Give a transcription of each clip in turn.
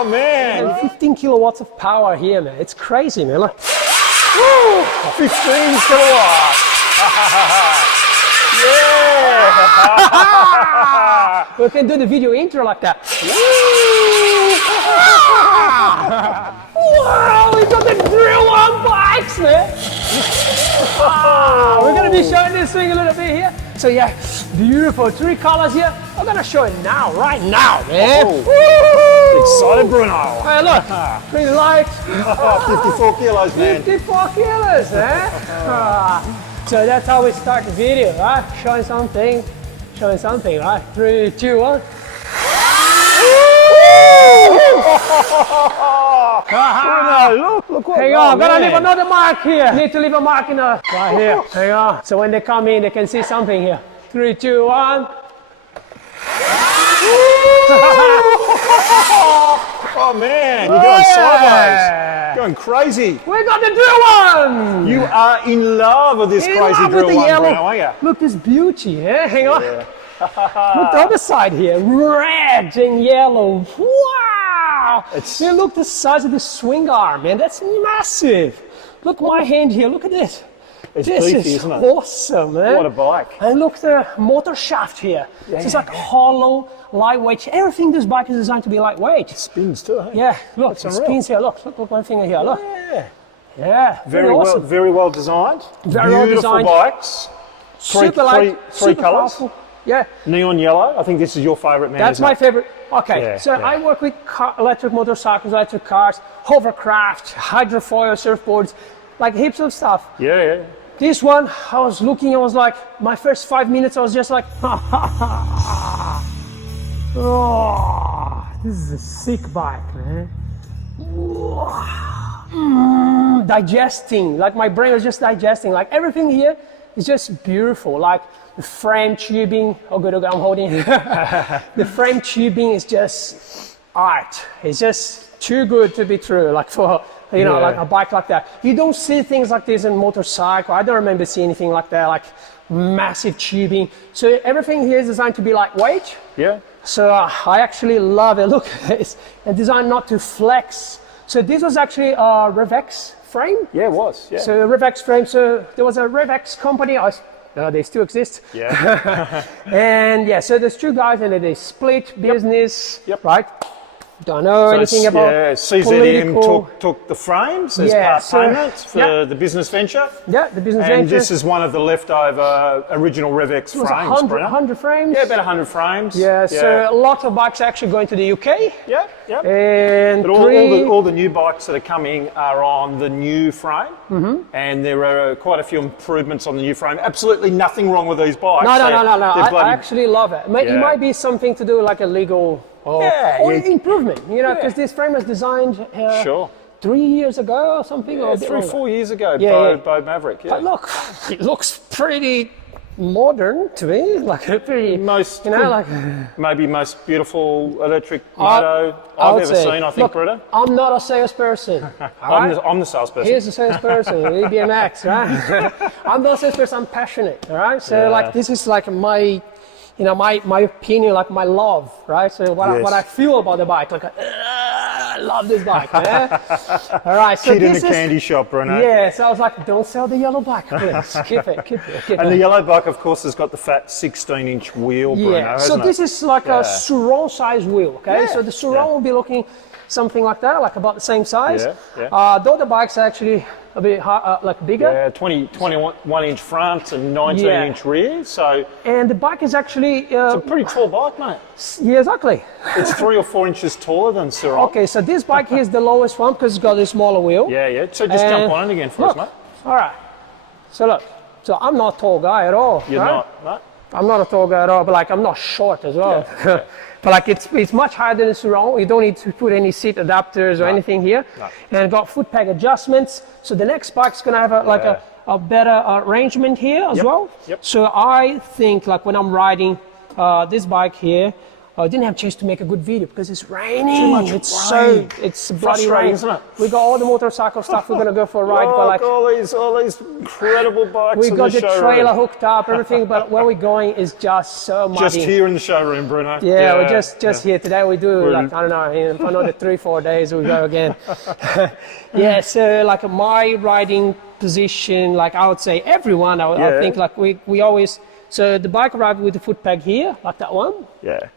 Oh man! And 15 kilowatts of power here, man. It's crazy, man. Look. 15 kilowatts! Yeah! We can do the video intro like that. Wow, we got the drill on bikes, man. We're gonna be showing this thing a little bit here. So yeah, beautiful 3 colors here. I'm gonna show it now, right now, man. Excited, Bruno. Hey, look, pretty light. 54 kilos, man. 54 kilos, man. So that's how we start the video, right? Showing something, right? 3, 2, 1. Bruno, look what. Hang on, I'm gonna leave another mark here. Need to leave a mark in the right here. Hang on. So when they come in, they can see something here. 3, 2, 1. Oh man, you're going sideways. Going crazy. We got the drill one. You are in love with this crazy drill one, Bruno, aren't you? Look, this beauty, eh? Hang on. Yeah. Look the other side here. Red and yellow. Wow. Yeah, look the size of the swing arm, man. That's massive. Look my hand here. Look at this. It's this beefy, is isn't it? Awesome, man. What a bike. And look the motor shaft here. Yeah. So it's like hollow, lightweight. Everything this bike is designed to be lightweight. It spins too, eh? Yeah, look, it spins here. Look one finger here. Look. Yeah. Yeah. Very awesome. very well designed. Very well designed. Beautiful bikes. Super light. Three super colours. powerful. Yeah. Neon yellow. I think this is your favourite, man. That's my favorite. Okay, yeah, so I work with electric motorcycles, electric cars, hovercraft, hydrofoil surfboards, like heaps of stuff. Yeah. This one, I was looking, I was like, my first 5 minutes, I was just like, oh, this is a sick bike, man. Digesting, like my brain was just digesting, like everything here is just beautiful, like the frame tubing, okay, I'm holding it. The frame tubing is just art. It's just too good to be true, like for, you know, like a bike like that. You don't see things like this in motorcycle. I don't remember seeing anything like that, like massive tubing. So everything here is designed to be lightweight. Yeah. So I actually love it. Look, it's designed not to flex. So this was actually a Revex frame. Yeah, it was. Yeah. So Revex frame. So there was a Revex company. They still exist. Yeah. And yeah, so there's 2 guys and they split business. Yep. Right. Don't know anything about CZM took the frames as part payment for the business venture. Yeah, the business venture. And this is one of the leftover original Revex frames. 100 frames. Yeah, about 100 frames. Yeah, so lots of bikes actually going to the UK. Yeah. And but all the new bikes that are coming are on the new frame. And there are quite a few improvements on the new frame. Absolutely nothing wrong with these bikes. No. I actually love it. It might be something to do like a legal or improvement, you know, because this frame was designed 3 years ago or something. Yeah, or 3 or 4 years ago, Bo Maverick. Yeah. But look, it looks pretty modern to me, like a pretty, maybe most beautiful electric moto I've ever seen, I think, Bruno. I'm not a salesperson. I'm the salesperson. Here's the salesperson, EBMX, right? I'm not a salesperson, I'm passionate, all right? So like this is like my, you know, my opinion, like my love, right? So what I feel about the bike, like I love this bike, man. All right, so Kid in the candy shop, Bruno. Yeah, so I was like, don't sell the yellow bike, please. Keep it. And the yellow bike, of course, has got the fat 16-inch wheel, Bruno, so this is like a surround size wheel, okay? So the surround will be looking something like that, like about the same size. Though the bike's actually a bit bigger. Yeah, 21-inch front and 19-inch rear. So. And the bike is actually. It's a pretty tall bike, mate. Yeah, exactly. It's 3 or 4 inches taller than Surround. Okay, so this bike here is the lowest one because it's got a smaller wheel. Yeah. So just jump on it again for us, mate. All right. So look. So I'm not a tall guy at all. You're not, no? I'm not a tall guy at all, but like I'm not short as well. Yeah. But like it's much higher than the Surround. You don't need to put any seat adapters or anything here. And got foot peg adjustments. So the next bike's gonna have a better arrangement here as well. So I think like when I'm riding this bike here, I didn't have a chance to make a good video because it's raining. Too much it's rain. it's bloody Frustrating, rain, isn't it? We got all the motorcycle stuff. We're gonna go for a ride, but like all these incredible bikes. we in got the showroom. trailer hooked up, everything. But where we're going is just so muddy. Just here in the showroom, Bruno. Yeah, we're just here today. We do like, I don't know, in another 3-4 days we go again. Yeah, so like my riding position, like I would say everyone, I think like we always, so the bike arrived with the foot peg here, like that one. Yeah.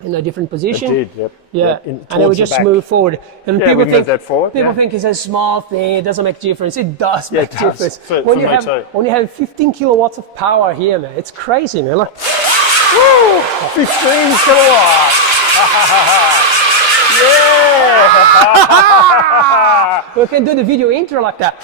In a different position. It did, yep. Yeah, Yep, and then we towards the just back. move forward. And Yeah, people we think move that forward, people yeah. think it's a small thing. It doesn't make a difference. It does make it a does. difference. For when me you have too. when you have 15 kilowatts of power here, man, it's crazy, man. Like, Woo! 15 kilowatts. Yeah! we can do the video intro like that.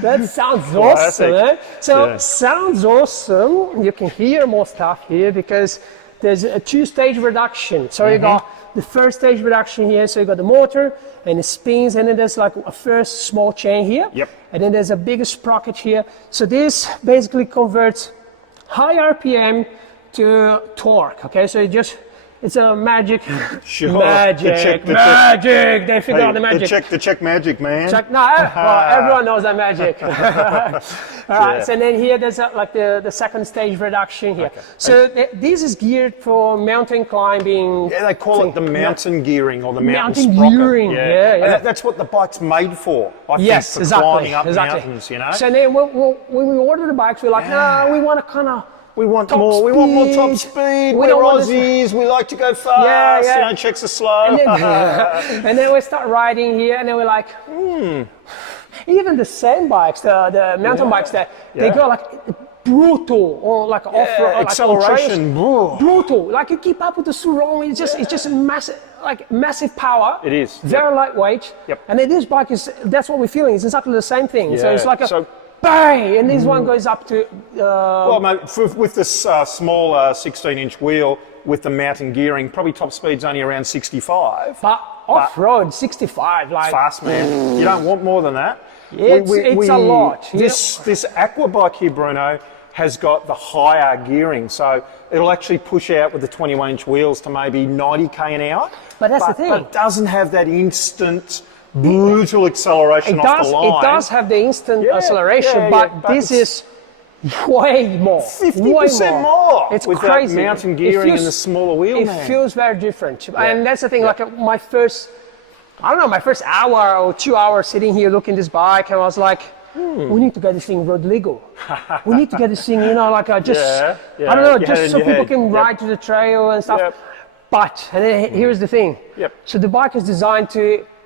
That sounds awesome, eh? So sounds awesome. You can hear more stuff here because there's a 2-stage reduction. So you got the first stage reduction here. So you got the motor and the spins, and then there's like a first small chain here. Yep. And then there's a bigger sprocket here. So this basically converts high RPM to torque. Okay, so it's a magic, Sure. magic. They figured out the magic. The check magic, man. Well, everyone knows that magic. All right, so then here there's like the second stage reduction here. Okay. So this is geared for mountain climbing. Yeah, they call it the mountain gearing or the mountain gearing. Yeah. And that's what the bike's made for. I think, for climbing up mountains, you know. So then when we order the bikes, we're like, nah, we want to kind of. We want top more. Speed. We want more top speed. We're Aussies. We like to go fast. You know, checks are slow. And then we start riding here, and then we're like, Even the sand bikes, the mountain bikes, they go like brutal or like off-road, acceleration, like brutal. Like you keep up with the Surround. It's just massive, like massive power. It is very lightweight. Yep. And then this bike that's what we're feeling. It's exactly the same thing. Yeah. So it's like a bang, and this one goes up to. Well, mate, with this small 16-inch wheel with the mountain gearing, probably top speed's only around 65. But off-road, 65, like fast, man. You don't want more than that. It's a lot. This aqua bike here, Bruno, has got the higher gearing, so it'll actually push out with the 21-inch wheels to maybe 90k an hour. But that's the thing. But it doesn't have that instant, brutal acceleration off the line. It does have the instant acceleration, but this is way more. 50% more. It's with crazy. That mountain gearing and the smaller wheel, man. It feels very different. And that's the thing, like my first hour or 2 hours sitting here looking at this bike, and I was like, we need to get this thing road legal. We need to get this thing, like I don't know, just so people can ride to the trail and stuff. But, and then here's the thing. So the bike is designed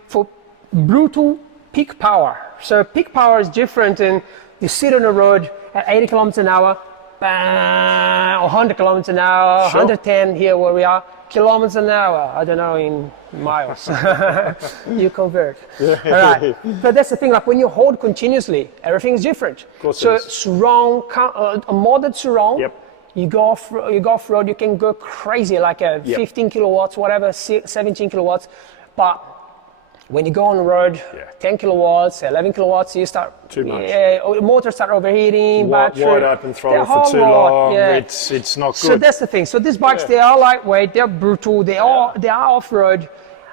for brutal peak power. So peak power is different, and you sit on the road at 80 kilometers an hour, bang, 100 kilometers an hour, 110 here where we are, kilometers an hour, I don't know, in miles. You convert. All right. But that's the thing, like when you hold continuously, everything's different. So surround, a modded surround, you go off-road, you can go crazy, like a 15 kilowatts, whatever, 17 kilowatts, but when you go on the road, 10 kilowatts, 11 kilowatts, you start... Too much. Motors start overheating, battery... Wide open throttle for too long, it's not good. So that's the thing. So these bikes, they are lightweight, they're brutal, they are off-road.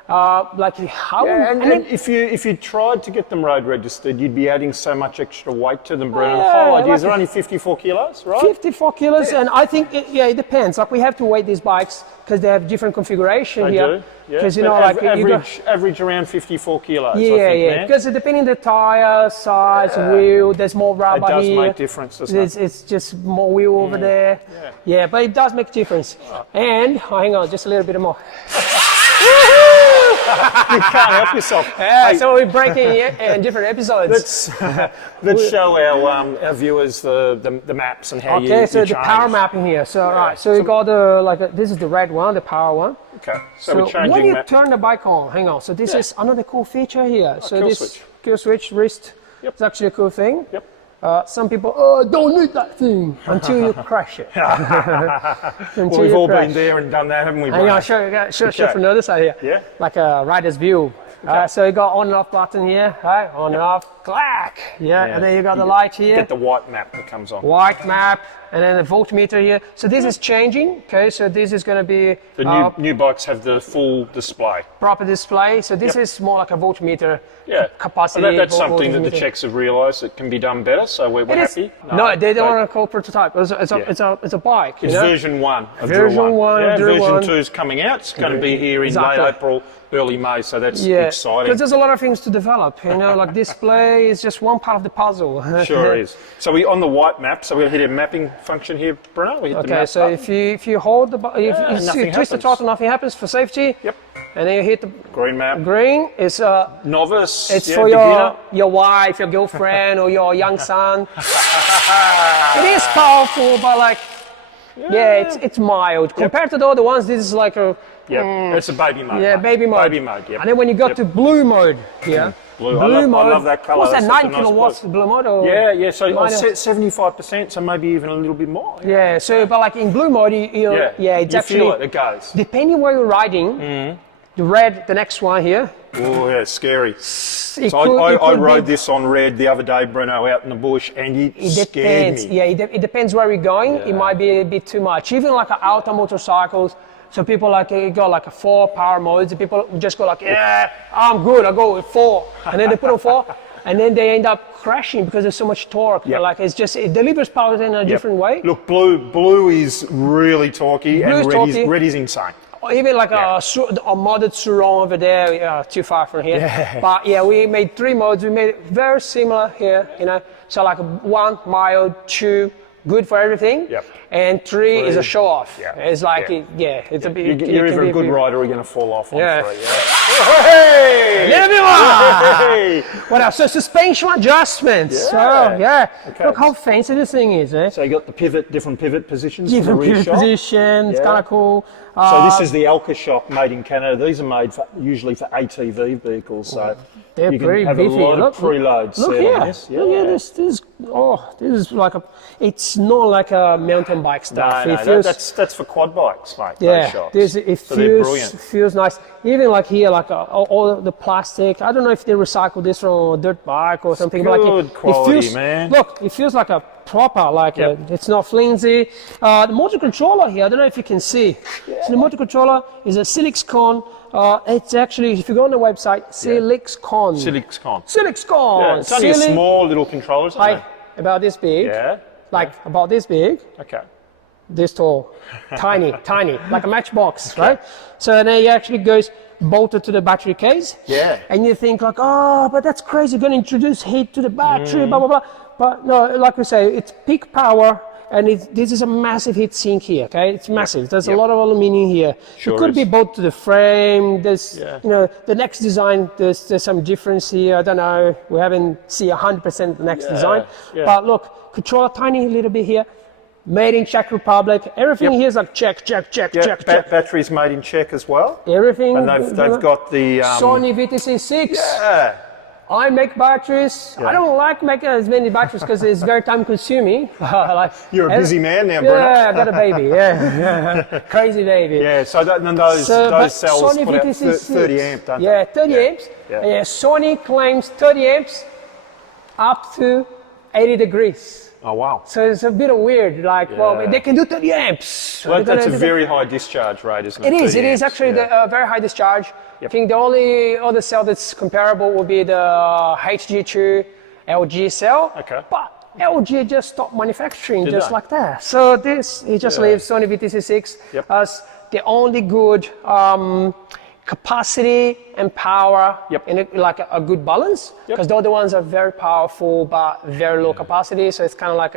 And if you tried to get them road registered, you'd be adding so much extra weight to them, Bruno. The whole idea is they're only 54 kilos, right? 54 kilos, and I think, it depends. Like we have to weight these bikes because they have different configuration here. Because average around 54 kilos. I think, because depending on the tire size, wheel, there's more rubber here. It does make difference, doesn't it? It's just more wheel over there. Yeah, but it does make a difference. And hang on, just a little bit more. You can't help yourself. So we're breaking in different episodes. Let's show our viewers the maps and how you Okay, so you the change. power mapping here. So so you got this is the red one, the power one. Okay, so we're changing when you turn the bike on, hang on. So this is another cool feature here. So this kill switch wrist is actually a cool thing. Some people, don't need that thing until you crash it. Well, we've all been there and done that, haven't we, Brian? I'll show you from the other side here. Yeah. Like a rider's view. So you got on and off button here, on and off, clack. And then you got the light here. Get the white map that comes on. White map, and then a voltmeter here. So this is changing, okay? So this is going to be The new bikes have the full display. proper display. So this is more like a voltmeter capacity. Well, that's something that the Czechs have realised that can be done better, so we're happy. No, they don't want to call prototype. It's a bike. It's version 1 of version 1. Yeah, version version 1. 2 is coming out. It's going to be here in late April, early May, so that's Yeah, exciting. because there's a lot of things to develop, you know, like display is just one part of the puzzle. Sure is. So we on the white map, so we're going to hit a mapping function here, Bruno. We hit the Okay, map so button. if you hold the if you twist the happens. throttle, nothing happens for safety. Yep. And then you hit the Green map. green. It's Novice. it's yeah, for beginner. your wife, your girlfriend, or your young son. It is powerful, but like it's mild compared to the other ones. This is like a It's a baby mode. yeah, mate. baby mode. Baby mode. Yep. And then when you got to blue mode here, Blue. I love that colour. What's that? That's such a 9 nice kilowatts blue. blue mode? Or Yeah. So I minus- set 75%, so maybe even a little bit more. Yeah. So, but like in blue mode, it's You actually feel it. It goes. depending where you're riding. The red, the next one here. Oh yeah, scary. It So could- I it could rode be- this on red the other day, Bruno, out in the bush, and it It scared depends. me. Yeah, it depends where you're going. It might be a bit too much. Even like auto motorcycles. So people like got like a 4 power modes. And people just go like, yeah, I'm good. I go with 4, and then they put on 4, and then they end up crashing because there's so much torque. Yep. Like it delivers power in a different way. Look, blue is really torquey, Blue is and torquey. red is insane. Or even like a modded Suron over there, too far from here. Yeah. But yeah, we made 3 modes. We made it very similar here, you know. So like 1 mild, 2 good for everything, Yep. and 3 is a show off. Yeah. It's like Yeah. it's a bit. You're it can either be a good bit- rider or you're going to fall off on Yeah. 3. Yeah. Hey! Hey! What else? So suspension adjustments. Yeah. So yeah, Okay. look how fancy this thing is, eh? So you got the different pivot positions Different for the rear shock. position. It's Yeah. kind of cool. So this is the Elka shock made in Canada. These are made usually for ATV vehicles, so They're you pretty can have beefy. a lot Look, of preloads Look set here. on this. Look here. This is like a. It's not like a mountain bike stuff. No, It feels, that's for quad bikes, mate. yeah. Those shocks. It So they're brilliant. feels nice. Even like here, like all the plastic. I don't know if they recycle this from a dirt bike or something. But like good quality, it feels, man. Look, it feels like a proper, like it's not flimsy. The motor controller here, I don't know if you can see. So the motor controller is a Silicon. It's actually, if you go on the website, Silicon. Silicon. Silicon. Yeah, it's only a small little controller, isn't Like it? about this big. Yeah. Like about this big. Okay. This tall, tiny, like a matchbox, right? So then it actually goes bolted to the battery case. Yeah. And you think like, oh, but that's crazy, you're going to introduce heat to the battery, blah, blah, blah. But no, like we say, it's peak power, and this is a massive heat sink here, okay? It's massive. There's a lot of aluminium here. Sure it could is. be bolted to the frame. There's, you know, the next design, there's some difference here. I don't know. We haven't seen 100% the next design. yeah. But look, controller tiny little bit here. Made in Czech Republic. Everything here is like check. Yeah, batteries made in Czech as well. Everything. And they've got the Sony VTC6. Yeah. I make batteries. I don't like making as many batteries because it's very time consuming. Like, You're a busy man now, Bruno. yeah, I got a baby. Yeah, crazy baby. Yeah, so then those but cells Sony put out VTC6, 30 amp, don't Yeah, they? 30 amps. Yeah. Yeah, Sony claims 30 amps up to 80 degrees. Oh, wow. So it's a bit of weird. Like, well, they can do 30 amps. Well, that's a They're gonna- very high discharge rate, isn't it? It is. 30 It is amps, actually yeah. the very high discharge. I think the only other cell that's comparable would be the HG2 LG cell. Okay. But LG just stopped manufacturing Did just they? like that. So this, it just leaves Sony VTC6 Yep. as the only good capacity and power in like a good balance. Because the other ones are very powerful but very low capacity. So it's kind of like,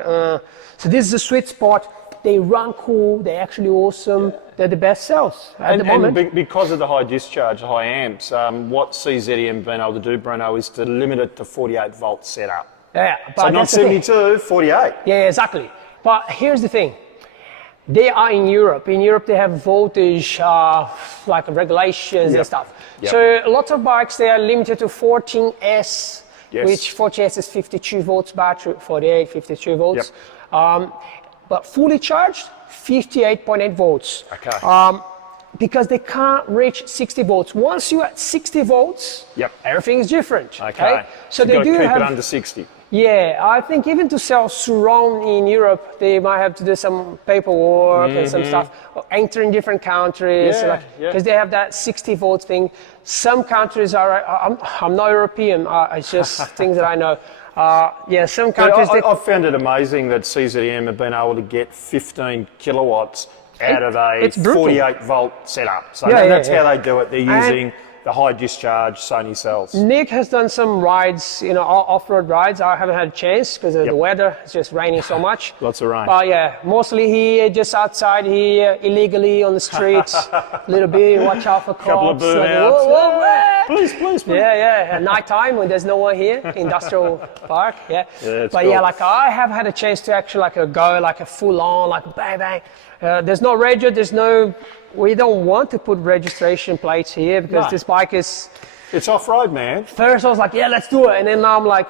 so this is a sweet spot. They run cool. They're actually awesome. They're the best cells at the moment. And because of the high discharge, high amps, what CZM been able to do, Bruno, is to limit it to 48 volt setup. Yeah, but So not that's the thing. 72, 48. Yeah, exactly. But here's the thing. They are in Europe. In Europe, they have voltage, like regulations and stuff. Yep. So lots of bikes, they are limited to 14S, Yes. which 14S is 52 volts battery, 48, 52 volts. But fully charged, 58.8 volts. Okay. Because they can't reach 60 volts. Once you're at 60 volts, everything is different. Okay. So You've they got to do keep have it under 60. Yeah, I think even to sell surround in Europe, they might have to do some paperwork and some stuff, or enter in different countries, Yeah, because they have that 60 volt thing. Some countries are, I'm not European, it's just things that I know. Yeah, some countries. I've found it amazing that CZM have been able to get 15 kilowatts out of a 48 volt setup. So that's how they do it. They're using the high discharge Sony cells. Nick has done some rides, you know, off-road rides. I haven't had a chance because of the weather. It's just raining so much. Lots of rain. But yeah, mostly here, just outside here, illegally on the streets. A little bit, watch out for cops. Couple of burnouts. Like, Please, please, please. Yeah. At night time when there's no one here, industrial park. Yeah. But cool. yeah, like I have had a chance to actually go like a full on, like bang bang. There's no radio. There's no. We don't want to put registration plates here because this bike is. It's off-road, man. First I was like, yeah, let's do it, and then now I'm like,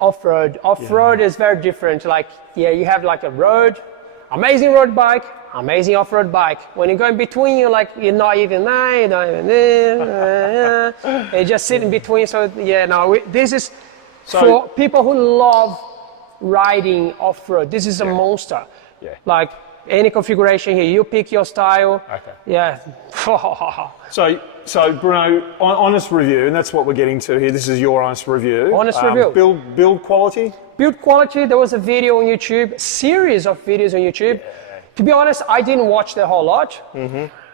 off-road. Off-road is very different. Like, yeah, you have like a road, amazing road bike, amazing off-road bike. When you go in between, you're like, you're not even there, you just sit in between. So yeah, no, this is for people who love riding off-road. This is a monster. Yeah. Like any configuration here, you pick your style. Okay. Yeah. So Bruno, honest review, and that's what we're getting to here. This is your honest review. Honest review. Build quality. Build quality. There was a video on YouTube, series of videos on YouTube. Yeah. To be honest, I didn't watch the whole lot.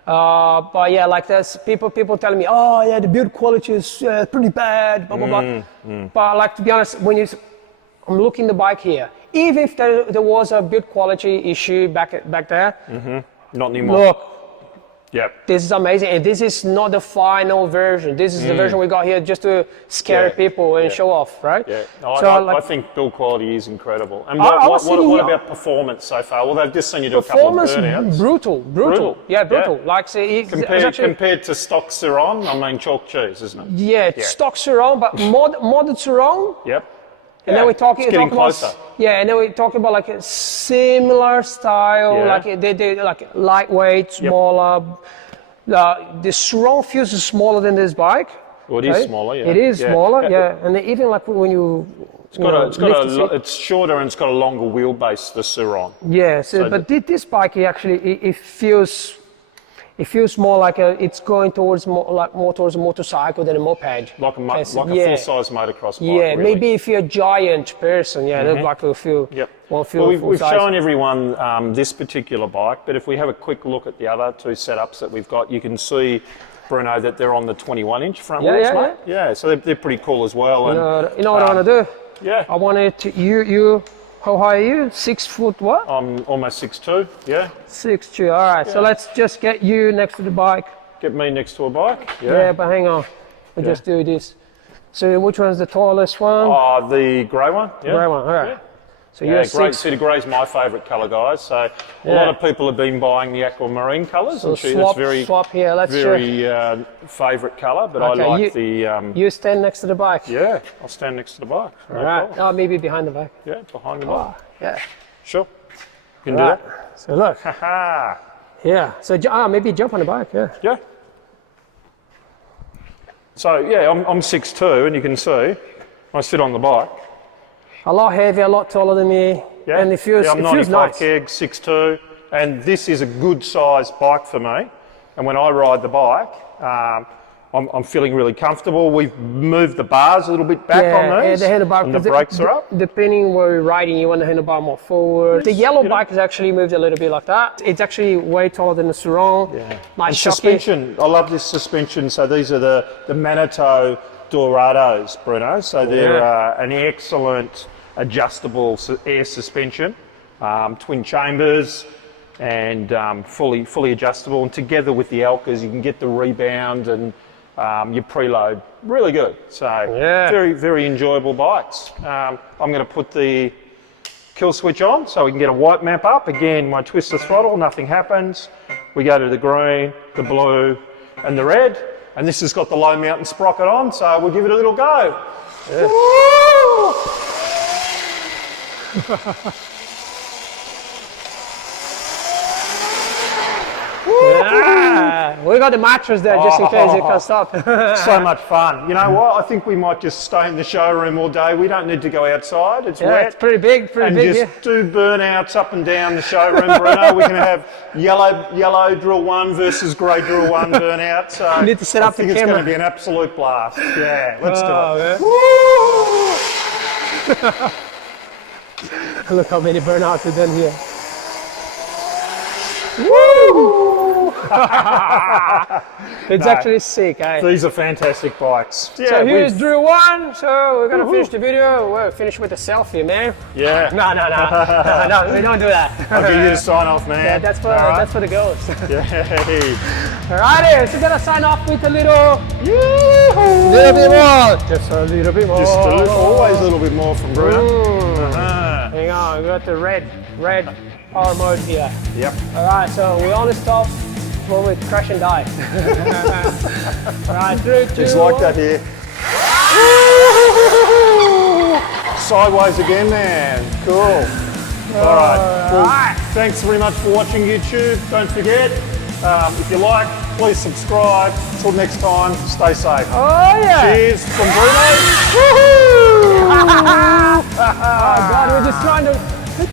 But yeah, like there's people telling me, oh yeah, the build quality is pretty bad, blah blah blah. But like to be honest, I'm looking the bike here. Even if there was a build quality issue back there, not anymore. Look, yep. This is amazing, and this is not the final version. This is the version we got here just to scare people and show off, right? Yeah. No, so I think build quality is incredible. And what about performance so far? Well, they've just seen you do a couple of burnouts. Brutal. Yeah, brutal. Yeah. Like say, compared to stock Surround, I mean chalk cheese, isn't it? Yeah, stock Surround, but modded Surround. Yep. And then we're talking about and then we're talking about like a similar style, like they like lightweight, smaller. The Surround feels smaller than this bike. Well, it is smaller. Yeah. It is smaller. Yeah, and even like when it's shorter and it's got a longer wheelbase. The Surround. Yeah. So but this bike it feels more like it's going towards more towards a motorcycle than a moped. Like a full-size motocross bike. Yeah, really. maybe if you're a giant person, the bike will feel. Yep. We've shown everyone this particular bike, but if we have a quick look at the other two setups that we've got, you can see, Bruno, that they're on the 21-inch front wheels, mate. Yeah, so they're pretty cool as well. You know what I want to do? Yeah. I wanted to you. How high are you? 6 foot what? I'm almost 6'2", yeah. 6'2", all right. So let's just get you next to the bike. Get me next to a bike? Yeah, but hang on. We'll just do this. So which one's the tallest one? Oh, the grey one? Yeah. Grey one, all right. Yeah. So you're See, the grey's my favourite colour, guys. So a lot of people have been buying the aquamarine colours. So it's swap here. Let's very favourite colour, but I like the... you stand next to the bike. Yeah, I'll stand next to the bike. All right. Oh, maybe behind the bike. Yeah, behind the bike. Yeah. Sure. You can do that. So look. Haha. Yeah. So maybe jump on the bike. Yeah. Yeah. So yeah, I'm 6'2", and you can see I sit on the bike. A lot heavier, a lot taller than me. Yeah. And it feels I'm 95 nice. keg, 6'2", and this is a good sized bike for me. And when I ride the bike, I'm feeling really comfortable. We've moved the bars a little bit back on these, the handlebar, and the brakes are up. Depending where you're riding, you want the handlebar more forward. The yellow bike is actually moved a little bit like that. It's actually way taller than the Surround. Yeah. Nice suspension. I love this suspension. So these are the Manitou Dorados, Bruno. So they're an excellent adjustable air suspension, twin chambers, and fully adjustable. And together with the Alcas, you can get the rebound and your preload really good. So very, very enjoyable bikes. I'm going to put the kill switch on so we can get a white map up. Again, my twist the throttle, nothing happens. We go to the green, the blue, and the red. And this has got the low mountain sprocket on, so we'll give it a little go. Yeah. Yeah, we got the mattress there just in case it can't stop. So much fun. You know what? I think we might just stay in the showroom all day. We don't need to go outside. It's Yeah, wet. it's pretty big, And just do burnouts up and down the showroom, Bruno. We can have yellow drill one versus grey drill one burnout. So You need to set up the I think it's camera. going to be an absolute blast. Yeah, let's do it. Look how many burnouts we've done here. It's actually sick, eh? These are fantastic bikes. Yeah, So here's drill one, so we're gonna finish the video. We'll finish with a selfie, man. Yeah. No, no, we don't do that. I'll get you to sign off, man. Yeah, that's for the girls. Yay. Alrighty, so we're gonna sign off with a little bit more. Just a little bit more. Just always a little bit more from Bruno. Hang on, we got the red power mode here. Yep. Alright, so we only stop when we crash and die. Alright, 3, 2, It's like that here. Sideways again, man. Cool. All right. Well, thanks very much for watching YouTube. Don't forget, if you like, please subscribe. Till next time, stay safe. Oh yeah! Cheers from Bruno. Oh God, we're just trying to